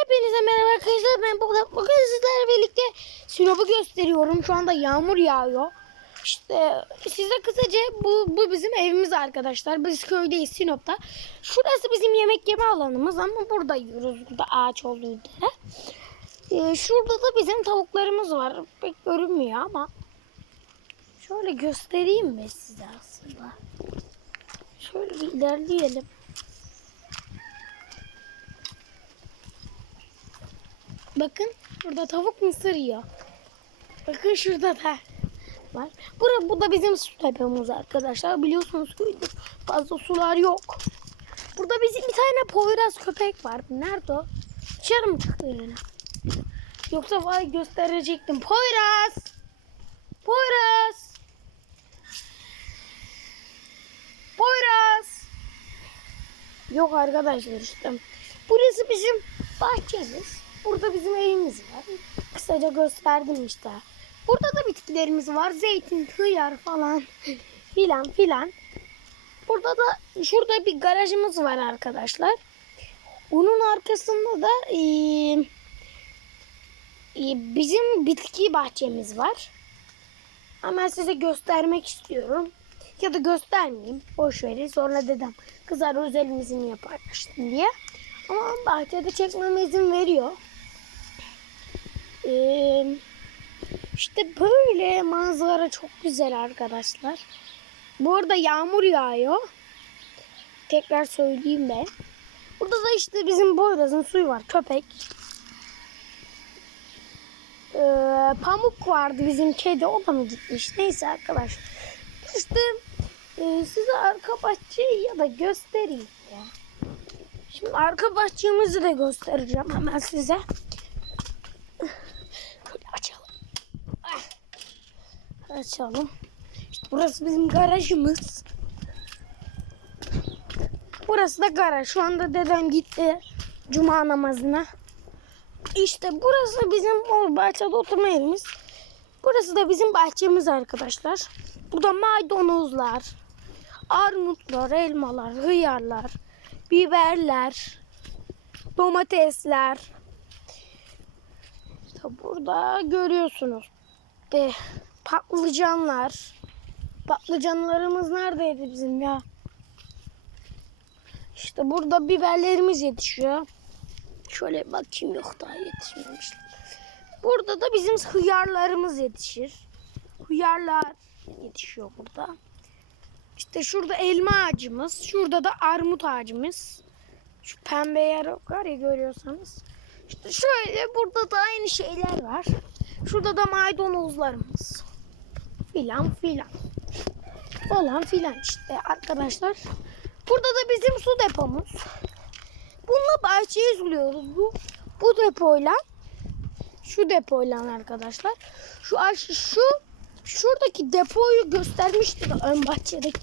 Hepinize merhaba arkadaşlar. Ben burada bugün sizlerle birlikte Sinop'u gösteriyorum. Şu anda yağmur yağıyor. İşte size kısaca bu, bu bizim evimiz arkadaşlar. Biz köydeyiz Sinop'ta. Şurası bizim yemek yeme alanımız ama burada yiyoruz. Burada ağaç olduğu üzere. Ee, şurada da bizim tavuklarımız var. Pek görünmüyor ama. Şöyle göstereyim mi size aslında? Şöyle bir ilerleyelim. Bakın burada tavuk mısır yiyor. Bakın şurada da var. Bura, bu da bizim su tepemiz arkadaşlar. Biliyorsunuz köyde fazla sular yok. Burada bizim bir tane Poyraz köpek var. Nerede o? Dışarı mı çıktı yani? Yoksa vay gösterecektim. Poyraz! Poyraz! Poyraz! Yok arkadaşlar işte. Burası bizim bahçemiz. Burada bizim evimiz var. Kısaca gösterdim işte. Burada da bitkilerimiz var. Zeytin, hıyar falan filan filan. Burada da şurada bir garajımız var arkadaşlar. Onun arkasında da bizim bitki bahçemiz var. Ama size göstermek istiyorum. Ya da göstermeyeyim. Boş verin. Sonra dedem kızar özelimizi niye paylaştın diye. Ama bahçede çekmeme izin veriyor. Ee, işte böyle manzara çok güzel arkadaşlar. Bu arada yağmur yağıyor. Tekrar söyleyeyim ben. Burada da işte bizim Boyraz'ın suyu var. Köpek. Ee, pamuk vardı bizim kedi. O da mı gitmiş? Neyse arkadaşlar. İşte e, size arka bahçeyi ya da göstereyim ya. Şimdi arka bahçemizi de göstereceğim hemen size. Şöyle açalım. Ah. Açalım. İşte burası bizim garajımız. Burası da garaj. Şu anda dedem gitti cuma namazına. İşte burası bizim o bahçede oturma yerimiz. Burası da bizim bahçemiz arkadaşlar. Burada maydanozlar, armutlar, elmalar, hıyarlar, biberler, domatesler. İşte burada görüyorsunuz. De, patlıcanlar. Patlıcanlarımız neredeydi bizim ya? İşte burada biberlerimiz yetişiyor. Şöyle bakayım yok daha yetişmemişler. Burada da bizim hıyarlarımız yetişir. Hıyarlar yetişiyor burada. İşte şurada elma ağacımız. Şurada da armut ağacımız. Şu pembe yer var ya görüyorsanız. İşte şöyle burada da aynı şeyler var. Şurada da maydanozlarımız. Filan filan. Falan filan işte arkadaşlar. Burada da bizim su depomuz. Bununla bahçeyi suluyoruz. Bu, bu depoyla şu depoyla arkadaşlar. Şu şu şuradaki depoyu göstermişti de ön bahçedeki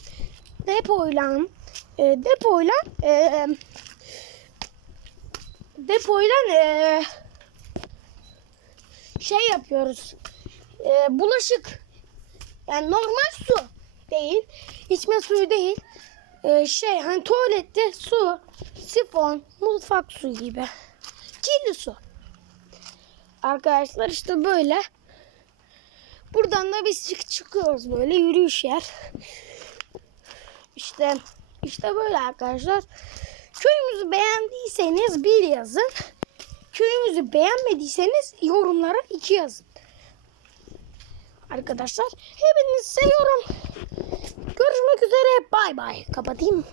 depoyla e, depoyla e, depoyla e, şey yapıyoruz. E, bulaşık yani normal su değil. içme suyu değil. E, şey hani tuvalette su, sifon, mutfak suyu gibi. Kirli su. Arkadaşlar işte böyle. Buradan da biz çık çıkıyoruz böyle yürüyüş yer. İşte işte böyle arkadaşlar. Köyümüzü beğendiyseniz bir yazın. Köyümüzü beğenmediyseniz yorumlara iki yazın. Arkadaşlar hepinizi seviyorum. Görüşmek üzere. Bay bay. Kapatayım.